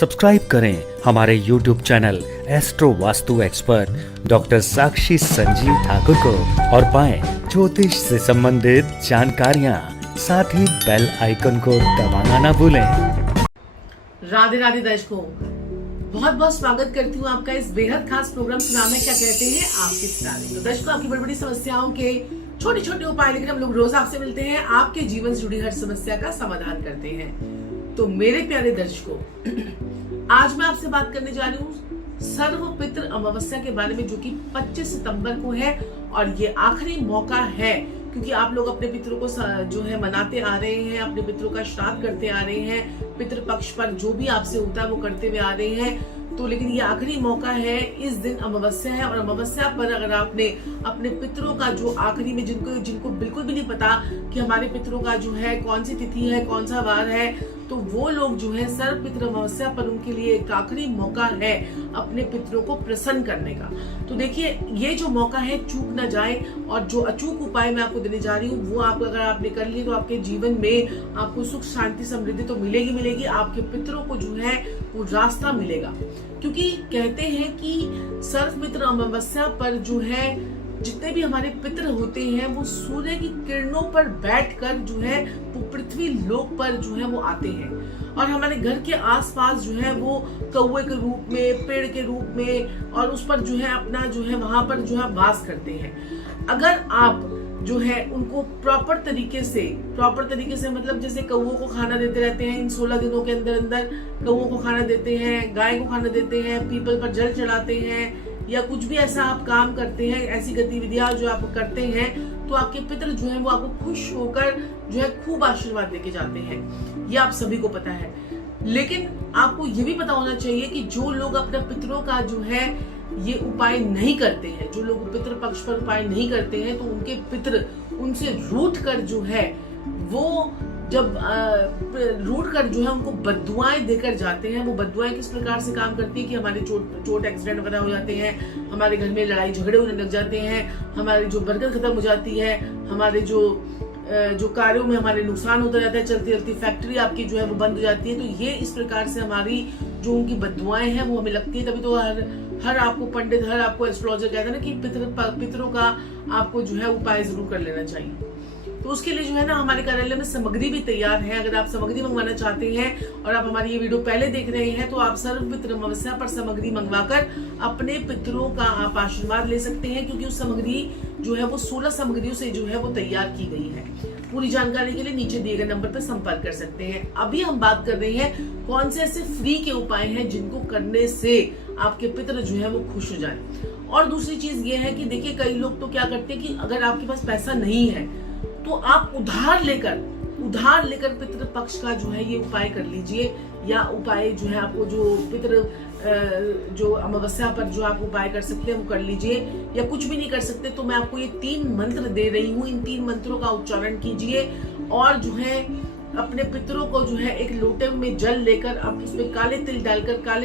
Subscribe करें हमारे YouTube channel astro Vastu expert doctor Sakshi Sanjeev Thakur को और पाएं ज्योतिष से संबंधित जानकारियां। साथ ही बेल आइकन को दबाना ना भूलें। राधे राधे दर्शकों, बहुत बहुत स्वागत करती हूँ आपका इस बेहद खास प्रोग्राम का नाम है क्या कहते हैं आपके सितारे। तो दर्शकों, आपकी बड़ी बड़ी समस्याओं के छोटे छोटे उपाय लेकर हम लोग रोज आपसे मिलते हैं, आपके जीवन से जुड़ी हर समस्या का समाधान करते हैं। तो मेरे प्यारे दर्शकों, आज मैं आपसे बात करने जा रही हूँ सर्व पितृ अमावस्या के बारे में, जो कि 25 सितंबर को है और ये आखिरी मौका है, क्योंकि आप लोग अपने पितरों को जो है मनाते आ रहे हैं, अपने पितरों का श्राद्ध करते आ रहे हैं, पितृ पक्ष पर जो भी आपसे होता है वो करते हुए आ रहे हैं। तो लेकिन ये आखिरी मौका है, इस दिन अमावस्या है और अमावस्या पर अगर आपने अपने पितरों का जो आखिरी में जिनको बिल्कुल भी नहीं पता कि हमारे पितरों का जो है कौन सी तिथि है, कौन सा वार है, तो वो लोग जो है सर्व पितृ अमावस्या पर उनके लिए एक आखिरी मौका है अपने पितरों को प्रसन्न करने का। तो देखिए, ये जो मौका है चूक ना जाए, और जो अचूक उपाय मैं आपको देने जा रही हूँ वो आप अगर आपने कर लिए तो आपके जीवन में आपको सुख शांति समृद्धि तो मिलेगी, आपके पितरों को जो है वो रास्ता मिलेगा। क्योंकि कहते हैं कि सर्व पितृ अमावस्या पर जो है जितने भी हमारे पितृ होते हैं वो सूर्य की किरणों पर बैठकर जो है वो पृथ्वी लोक पर जो है वो आते हैं, और हमारे घर के आसपास जो है वो कौवे के रूप में, पेड़ के रूप में, और उस पर जो है अपना जो है वहां पर जो है वास करते हैं। अगर आप जो है उनको प्रॉपर तरीके से मतलब जैसे कौवों को खाना देते रहते हैं, इन 16 दिनों के अंदर अंदर कौवों को खाना देते हैं, गाय को खाना देते हैं, पीपल पर जल चढ़ाते हैं, या कुछ भी ऐसा आप काम करते हैं, ऐसी गतिविधियां जो आप करते हैं, तो आपके पितृ जो है वो आपको खुश होकर जो है खूब आशीर्वाद देके जाते हैं। ये आप सभी को पता है। लेकिन आपको ये भी पता होना चाहिए कि जो लोग अपने पितरों का जो है ये उपाय नहीं करते हैं, जो लोग पितृ पक्ष पर उपाय नहीं करते हैं, तो उनके पितृ उनसे रूठ कर जो है वो जब रूठ कर जो है उनको बद्दुआएं देकर जाते हैं। वो बद्दुआएं किस प्रकार से काम करती है कि हमारे चोट एक्सीडेंट वगैरह हो जाते हैं, हमारे घर में लड़ाई झगड़े होने लग जाते हैं, हमारी जो बरकत खत्म हो जाती है, हमारे जो कार्यों में हमारे नुकसान होता रहता है, चलती चलती फैक्ट्री आपकी जो है वो बंद हो जाती है। तो ये इस प्रकार से हमारी जो उनकी बद्दुआएं हैं वो हमें लगती है। तभी तो हर आपको पंडित, हर आपको एस्ट्रोलॉजर कहता है ना कि पितरों का आपको जो है उपाय जरूर कर लेना चाहिए। तो उसके लिए जो है ना हमारे कार्यालय में सामग्री भी तैयार है। अगर आप सामग्री मंगवाना चाहते हैं और आप हमारी ये वीडियो पहले देख रहे हैं, तो आप सर्व पितृ अमावस्या पर सामग्री मंगवाकर अपने पितरों का आप आशीर्वाद ले सकते हैं, क्योंकि उस सामग्री जो है वो 16 सामग्रियों से जो है वो तैयार की गई है। पूरी जानकारी के लिए नीचे दिए गए नंबर पर संपर्क कर सकते हैं। अभी हम बात कर रहे हैं कौन से ऐसे फ्री के उपाय हैं जिनको करने से आपके पितृ जो है वो खुश हो जाए। और दूसरी चीज ये है कि देखिए, कई लोग तो क्या करते हैं कि अगर आपके पास पैसा नहीं है तो आप उधार लेकर पितृ पक्ष का जो है ये उपाय कर लीजिए, या उपाय जो है आपको जो पितृ जो अमावस्या पर जो आप उपाय कर सकते हैं वो कर लीजिए। या कुछ भी नहीं कर सकते तो मैं आपको ये 3 मंत्र दे रही हूँ, इन 3 मंत्रों का उच्चारण कीजिए और जो है अपने पितरों को जो है एक लोटे में जल लेकर आप उसमें काले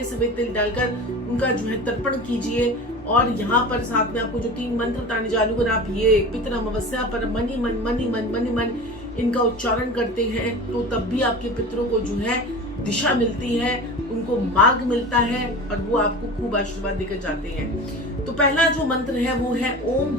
सफेद तिल डालकर उनका जो है तर्पण कीजिए। और यहाँ पर साथ में आपको जो 3 मंत्र बताने जा रही हूँ, अगर आप ये पितृ अमावस्या पर मनी मन इनका उच्चारण करते हैं तो तब भी आपके पितरों को जो है दिशा मिलती है, उनको मार्ग मिलता है और वो आपको खूब आशीर्वाद देकर जाते हैं। तो पहला जो मंत्र है वो है ओम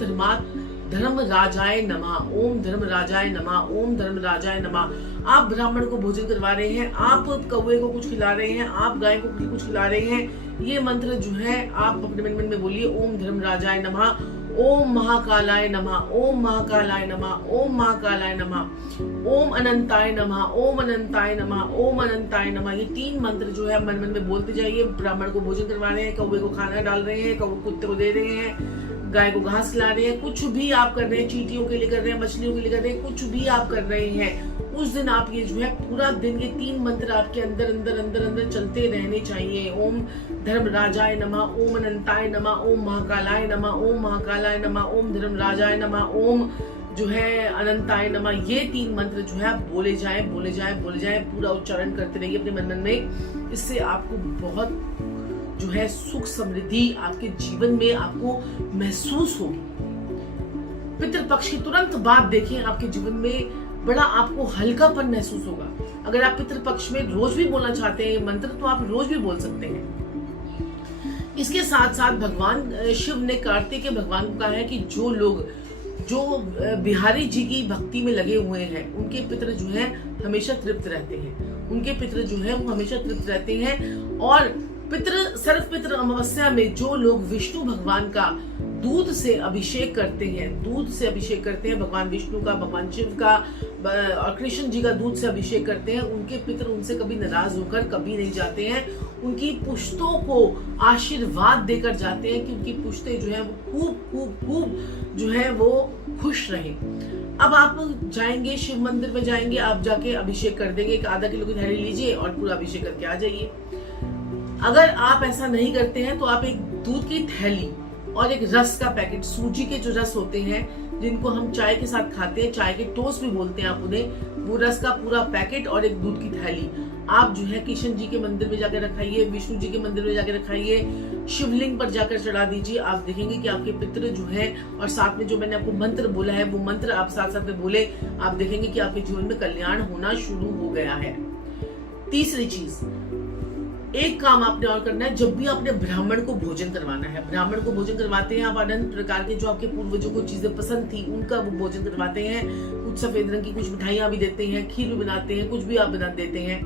धर्मराजाय नमः, ओम धर्मराजाय नमः, ओम धर्मराजाय नमः। आप ब्राह्मण को भोजन करवा रहे हैं, आप कौवे को कुछ खिला रहे हैं, आप गाय को कुछ खिला रहे हैं, ये मंत्र जो है आप अपने मन में बोलिए। ओम धर्मराजाय नमः, ओम महाकालाय नमः, ओम महाकालाय नमः, ओम महाकालाय नमः, ओम अनंताय नमः, ओम अनंताय नमः, ओम अनंताय नमः। ये 3 मंत्र जो है मन में बोलते जाइए। ब्राह्मण को भोजन करवा रहे हैं, कौवे को खाना डाल रहे हैं, कुत्ते को दे रहे हैं, गाय को घास खिला रहे हैं, कुछ भी आप कर रहे हैं, चींटियों के लिए कर रहे हैं, मछलियों के लिए कर रहे हैं, कुछ भी आप कर रहे हैं, उस दिन आप ये जो है पूरा दिन ये 3 मंत्र आपके अंदर चलते रहने चाहिए। ओम धर्मराजाय नमः, ओम अनंताय नमः, ओम महाकालाय नमः, ओम महाकालाय नमः, ओम धर्मराजाय नमः, ओम जो है अनंताय नमः। ये 3 मंत्र जो है बोले जाए, पूरा उच्चारण करते रहिए अपने मन में। इससे आपको बहुत जो है सुख समृद्धि आपके जीवन में आपको महसूस होगी। पितृ पक्ष की तुरंत बाद देखिए आपके जीवन में बड़ा आपको हल्कापन महसूस होगा। अगर आप पितृ पक्ष में रोज भी बोलना चाहते हैं ये मंत्र तो आप रोज भी बोल सकते हैं। इसके साथ साथ भगवान शिव ने कार्तिकेय भगवान को कहा है कि जो लोग जो बिहारी जी की भक्ति में लगे हुए हैं उनके पितृ जो है हमेशा तृप्त रहते हैं, उनके पितृ जो है वो हमेशा तृप्त रहते हैं। और सर्व पितृ अमावस्या में जो लोग विष्णु भगवान का दूध से अभिषेक करते हैं, भगवान विष्णु का, भगवान शिव का और कृष्ण जी का दूध से अभिषेक करते हैं, उनके पितृ उनसे कभी नाराज होकर कभी नहीं जाते हैं, उनकी पुश्तों को आशीर्वाद देकर जाते हैं कि उनकी पुश्तें जो है वो खूब जो है वो खुश रहे। अब आप जाएंगे शिव मंदिर में जाएंगे, आप जाके अभिषेक कर देंगे, 1/2 किलो की थैली लीजिए और पूरा अभिषेक करके आ जाइए। अगर आप ऐसा नहीं करते हैं तो आप एक दूध की थैली और एक रस का पैकेट, सूजी के जो रस होते हैं जिनको हम चाय के साथ खाते हैं, चाय के टोस्ट भी बोलते हैं आप उन्हें, वो रस का पूरा पैकेट और एक दूध की थैली आप जो है कृष्ण जी के मंदिर में जाकर रखाइए, विष्णु जी के मंदिर में जाकर रखाइए, शिवलिंग पर जाकर चढ़ा दीजिए। आप देखेंगे कि आपके पितृ जो है, और साथ में जो मैंने आपको मंत्र बोला है वो मंत्र आप साथ साथ में बोले, आप देखेंगे कि आपके जीवन में कल्याण होना शुरू हो गया है। तीसरी चीज, एक काम आपने और करना है, जब भी आपने ब्राह्मण को भोजन करवाना है, ब्राह्मण को भोजन करवाते हैं आप अनंत प्रकार के जो आपके पूर्वजों को चीजें पसंद थी उनका वो भोजन करवाते हैं। कुछ सफेद रंग की कुछ मिठाइयां भी देते हैं, खीर भी बनाते हैं, कुछ भी आप बना देते हैं।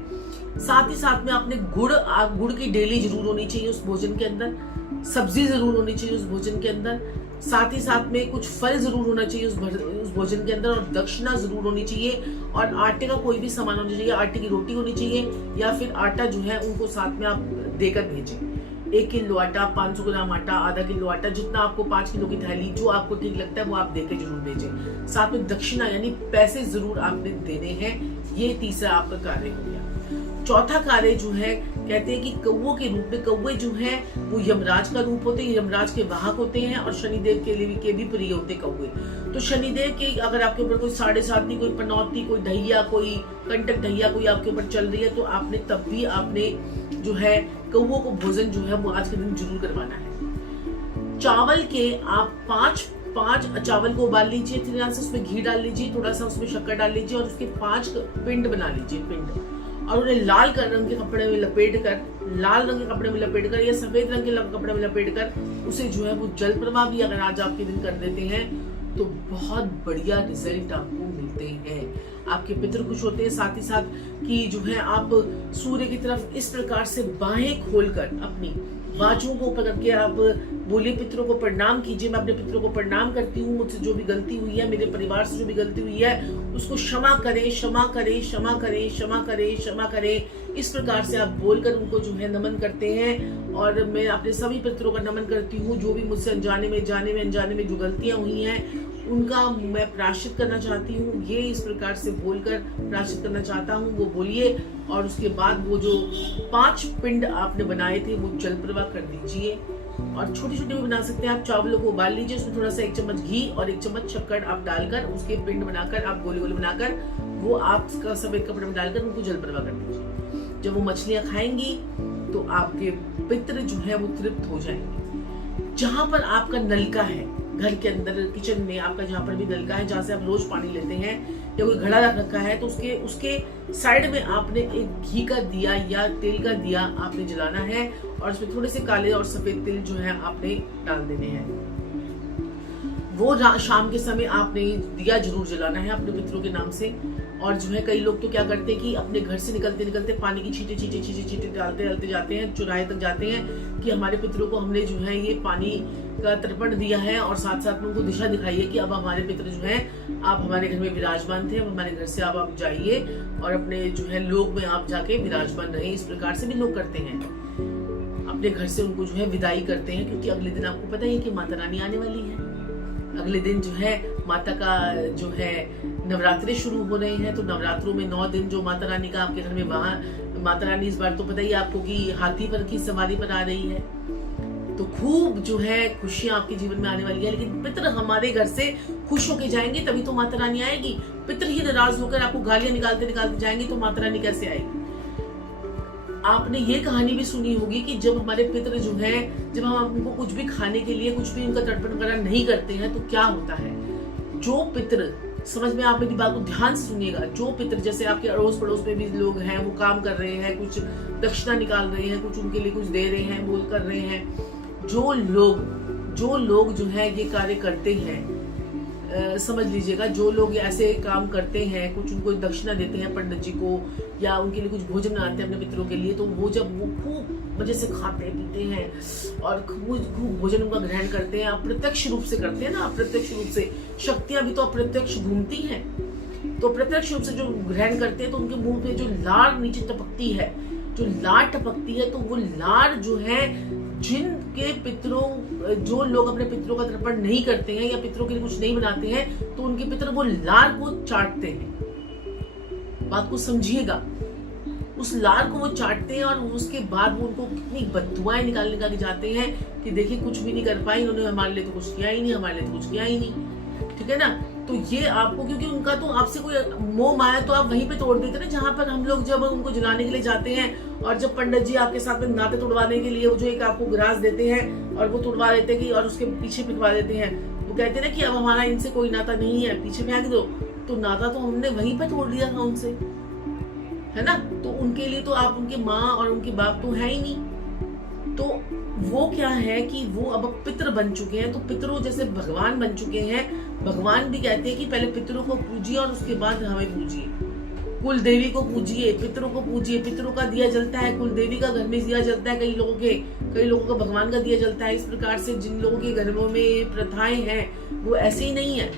साथ ही साथ में आपने गुड़ की डेली जरूर होनी चाहिए उस भोजन के अंदर, सब्जी जरूर होनी चाहिए उस भोजन के अंदर, साथ ही साथ में कुछ फल जरूर होना चाहिए उस भोजन के अंदर, और दक्षिणा जरूर होनी चाहिए, और आटे का कोई भी सामान होना चाहिए, आटे की रोटी होनी चाहिए, या फिर आटा जो है उनको साथ में आप देकर भेजें। 1 किलो आटा, 500 ग्राम आटा, आधा किलो आटा, जितना आपको 5 किलो की थैली जो आपको ठीक लगता है वो आप देकर जरूर भेजें। साथ में दक्षिणा यानी पैसे जरूर आपने देने हैं। ये तीसरा आपका कार्य हो गया। चौथा कार्य जो है, कहते हैं कि कौवों के रूप में, कौवे जो हैं वो यमराज का रूप होते हैं, यमराज के वाहक होते हैं, और शनिदेव के भी प्रिय होते हैं कौवे। तो शनिदेव के अगर आपके ऊपर कोई 7.5, कोई पनौती, कोई ढैया, कोई कंटक ढैया कोई आपके ऊपर चल रही है, तो आपने तब भी आपने जो है कौवों को भोजन जो है वो आज के दिन जरूर करवाना है। चावल के आप 5 चावल को उबाल लीजिए, थोड़ा सा उसमें घी डाल लीजिए, थोड़ा सा उसमें शक्कर डाल लीजिए, और उसके 5 पिंड बना लीजिए, पिंड, और उन्हें लाल रंग के कपड़े में लपेट कर या सफेद रंग के कपड़े में लपेट कर उसे जो है वो जल प्रवाह भी अगर आज आपके दिन कर देते हैं तो बहुत बढ़िया रिजल्ट आपको मिलते हैं। आपके पितृ खुश होते हैं। साथ ही साथ कि जो है आप सूर्य की तरफ इस प्रकार से बाहें खोलकर अपनी बाजुओं को ऊपर करके आप बोलिए, पितरों को प्रणाम कीजिए, मैं अपने पितरों को प्रणाम करती हूँ, मुझसे जो भी गलती हुई है, मेरे परिवार से जो भी गलती हुई है उसको क्षमा करें, क्षमा करें, क्षमा करें, क्षमा करें, क्षमा करें। इस प्रकार से आप बोलकर उनको जो है नमन करते हैं। और मैं अपने सभी पितरों का नमन करती हूँ, जो भी मुझसे अनजाने में जो गलतियां हुई हैं उनका मैं प्रायश्चित करना चाहती हूँ। ये इस प्रकार से बोलकर प्रायश्चित करना चाहता हूँ, वो बोलिए। और उसके बाद वो जो 5 पिंड आपने बनाए थे वो जल प्रवाह कर दीजिए। और छोटी छोटी भी बना सकते हैं आप। चावलों को उबाल लीजिए, उसमें थोड़ा सा 1 चम्मच घी और 1 चम्मच शक्कर आप डालकर उसके पिंड बनाकर आप गोले गोले बनाकर वो आपका सफेद कपड़े में डालकर उनको जल प्रवाह कर दीजिए। जब वो मछलियां खाएंगी तो आपके पितृ जो है वो तृप्त हो जाएंगे। जहां पर आपका नलका है, घर के अंदर किचन में आपका जहां पर भी नलका है, जहां से आप रोज पानी लेते हैं, या कोई घड़ा रख रखा है, तो उसके साइड में आपने एक घी का दिया या तेल का दिया आपने जलाना है, और उसमें थोड़े से काले और सफेद तिल जो है आपने डाल देने हैं। वो शाम के समय आपने दिया जरूर जलाना है अपने पितरों के नाम से। और जो है कई लोग तो क्या करते हैं कि अपने घर से निकलते निकलते पानी की छींटे डालते जाते हैं, चौराहे तक जाते हैं कि हमारे पितरों को हमने जो है ये पानी का तर्पण दिया है, और साथ साथ में उनको दिशा दिखाइए कि अब हमारे पितर जो है आप हमारे घर में विराजमान थे, अब हमारे घर से आप जाइए और अपने जो है लोक में आप जाके विराजमान रहे। इस प्रकार से भी लोग करते हैं, अपने घर से उनको जो है विदाई करते हैं, क्योंकि अगले दिन आपको पता ही है कि माता रानी आने वाली है। अगले दिन जो है माता का जो है नवरात्रे शुरू हो रहे हैं, तो नवरात्रों में 9 दिन जो माता रानी का आपके घर में, वहां माता रानी इस बार तो पता ही आपको कि हाथी पर की सवारी पर आ रही है, तो खूब जो है खुशियां आपके जीवन में आने वाली है। लेकिन पितर हमारे घर से खुश होके जाएंगे तभी तो माता रानी आएगी। पितर ही नाराज होकर आपको गालियां निकालते जाएंगे तो माता रानी कैसे आएगी। आपने ये कहानी भी सुनी होगी कि जब हमारे पितर जो है, जब हम उनको कुछ भी खाने के लिए कुछ भी उनका तर्पण वगैरह नहीं करते हैं तो क्या होता है। जो पितर समझ में, आप मेरी बात को ध्यान से सुनिएगा। जो पितर, जैसे आपके अड़ोस पड़ोस में भी लोग हैं, वो काम कर रहे हैं, कुछ दक्षिणा निकाल रहे हैं, कुछ उनके लिए कुछ दे रहे हैं, बोल कर रहे हैं, जो लोग जो है ये कार्य करते हैं, समझ लीजिएगा, जो लोग ऐसे काम करते हैं, कुछ उनको दक्षिणा देते हैं पंडित जी को, या उनके लिए कुछ भोजन बनाते हैं अपने पितरों के लिए, तो वो जब वो खूब मजे से खाते पीते हैं और खूब भोजन उनका ग्रहण करते हैं, अप्रत्यक्ष रूप से करते हैं ना, अप्रत्यक्ष रूप से, शक्तियां भी तो अप्रत्यक्ष घूमती हैं, तो प्रत्यक्ष रूप से जो ग्रहण करते हैं, तो उनके मुंह पे जो लार नीचे टपकती है, जो लार टपकती है, तो वो लार जो है, जिनके पितरों, जो लोग अपने पितरों का तर्पण नहीं करते हैं या पितरों के लिए कुछ नहीं बनाते हैं, तो उनके पितर वो लार को चाटते हैं। बात को समझिएगा, उस लार को वो चाटते हैं, और उसके बाद वो उनको कितनी बददुआएं निकाल के जाते हैं कि देखिए कुछ भी नहीं कर पाई, उन्होंने हमारे लिए तो कुछ किया ही नहीं, हमारे लिए तो कुछ किया ही नहीं, ठीक है ना। तो ये आपको, क्योंकि उनका तो आपसे कोई मोह माया तो आप वहीं पे तोड़ देते ना, जहां पर हम लोग जब उनको जलाने के लिए जाते हैं, और जब पंडित जी आपके साथ में नाते तोड़वाने के लिए वो जो एक आपको ग्रास देते हैं और वो तोड़वा देते हैं, और उसके पीछे पिटवा देते हैं, वो कहते हैं ना कि अब हमारा इनसे कोई नाता नहीं है, पीछे फेंक दो, तो नाता तो हमने वहीं पे तोड़ दिया था उनसे, है ना। तो उनके लिए तो आप उनके माँ और उनके बाप तो है ही नहीं, तो वो क्या है कि वो अब पितर बन चुके हैं, तो पितरों जैसे भगवान बन चुके हैं। भगवान भी कहते हैं कि पहले पितरों को पूजिए और उसके बाद हमें पूजिए, कुल देवी को पूजिए, पितरों को पूजिए, पितरों का दिया जलता है, कुल देवी का घर में दिया जलता है, कई लोगों का भगवान का दिया जलता है। इस प्रकार से जिन लोगों के घरों में प्रथाएं हैं वो ऐसे ही नहीं है,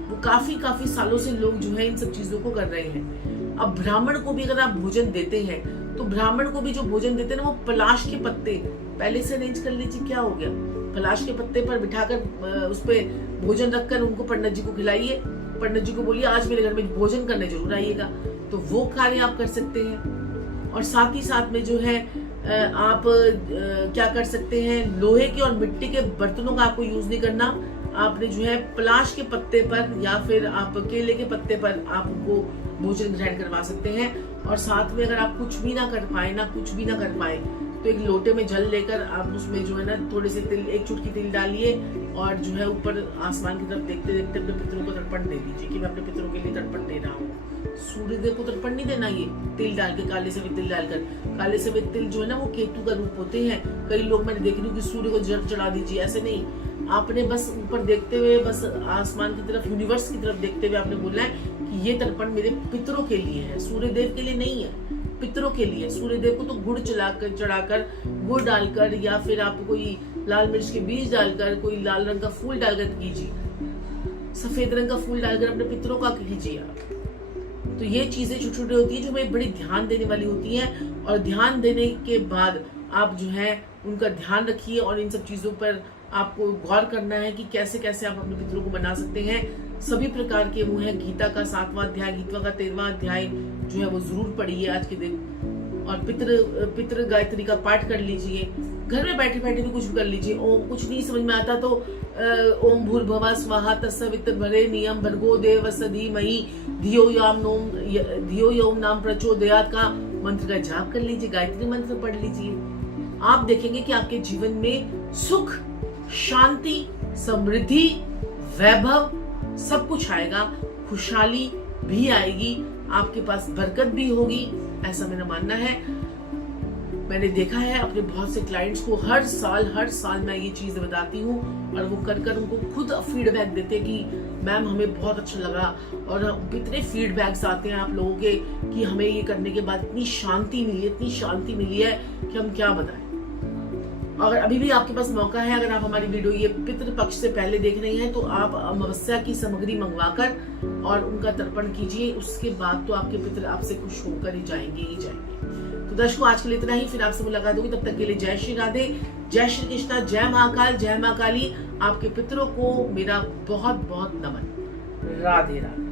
वो काफी सालों से लोग जो है इन सब चीजों को कर रहे हैं। अब ब्राह्मण को भी अगर आप भोजन देते हैं, तो ब्राह्मण को भी जो भोजन देते हैं ना, वो पलाश के पत्ते पहले से अरेंज कर लीजिए। क्या हो गया, पलाश के पत्ते पर बिठाकर उस पे भोजन रखकर उनको पंडित जी को खिलाइए, पंडित जी को बोलिए आज मेरे घर में भोजन करने जरूर आइएगा, तो वो कार्य आप कर सकते हैं। और साथ ही साथ में जो है आप क्या कर सकते हैं, लोहे के और मिट्टी के बर्तनों का आपको यूज नहीं करना, आपने जो है पलाश के पत्ते पर या फिर आप केले के पत्ते पर आप उनको भोजन ग्रहण करवा सकते हैं। और साथ में अगर आप कुछ भी ना कर पाए तो एक लोटे में जल लेकर आप उसमें जो है ना थोड़े से तिल, एक चुटकी तिल डालिए, और जो है ऊपर आसमान की तरफ देखते देखते अपने पितरों को तर्पण दे दीजिए कि मैं अपने पितरों के लिए तर्पण दे रहा हूँ। सूर्यदेव को तर्पण नहीं देना, ये तिल डाल के, काले सफेद तिल डालकर। काले सफेद तिल जो है ना वो केतु का रूप होते हैं। कई लोग मैंने देख रही हूँ कि सूर्य को जल चढ़ा दीजिए, ऐसे नहीं, आपने बस ऊपर देखते हुए, बस आसमान की तरफ, यूनिवर्स की तरफ देखते हुए आपने बोलना है कि ये तर्पण मेरे पितरों के लिए है, सूर्यदेव के लिए नहीं है, पितरों के लिए। सूर्यदेव को तो गुड़ चढ़ाकर, गुड़ डालकर, या फिर आप कोई लाल मिर्च के बीज डालकर, कोई लाल रंग का फूल डालकर कीजिए, सफेद रंग का फूल डालकर अपने पितरों का कीजिए आप। तो ये चीजें छोटी छोटी होती है जो हमें बड़ी ध्यान देने वाली होती हैं, और ध्यान देने के बाद आप जो है उनका ध्यान रखिए, और इन सब चीजों पर आपको गौर करना है कि कैसे कैसे आप अपने पितरों को बना सकते हैं। सभी प्रकार के वो है, गीता का 7वां अध्याय, गीता का 13वां अध्याय जो है वो जरूर पढ़िए आज के दिन, और पितृ गायत्री का पाठ कर लीजिए। घर में बैठे बैठे भी कुछ भी कर लीजिए। ओम कुछ नहीं समझ में आता तो ओम भूर्भुवः स्वाहा तत्सवितुर्वरेण्यं भर्गो देवस्य धीमहि धियो यो नाम प्रचोदयात् का मंत्र का जाप कर लीजिए, गायत्री मंत्र पढ़ लीजिए। आप देखेंगे कि आपके जीवन में सुख, शांति, समृद्धि, वैभव सब कुछ आएगा, खुशहाली भी आएगी, आपके पास बरकत भी होगी, ऐसा मेरा मानना है। मैंने देखा है अपने बहुत से क्लाइंट्स को, हर साल मैं ये चीज बताती हूँ, और वो कर उनको खुद फीडबैक देते कि मैम हमें बहुत अच्छा लगा, और इतने फीडबैक्स आते हैं आप लोगों के कि हमें ये करने के बाद इतनी शांति मिली है कि हम क्या बताएं। अगर अभी भी आपके पास मौका है, अगर आप हमारी वीडियो ये पितृ पक्ष से पहले देख रही हैं, तो आप अमावस्या की सामग्री मंगवाकर और उनका तर्पण कीजिए, उसके बाद तो आपके पितृ आपसे खुश होकर ही जाएंगे। तो दर्शकों आज के लिए इतना ही, फिर आपसे मुलाकात होगी, तब तक के लिए जय श्री राधे, जय श्री कृष्णा, जय महाकाल, जय मां काली। आपके पितरों को मेरा बहुत बहुत नमन। राधे राधे।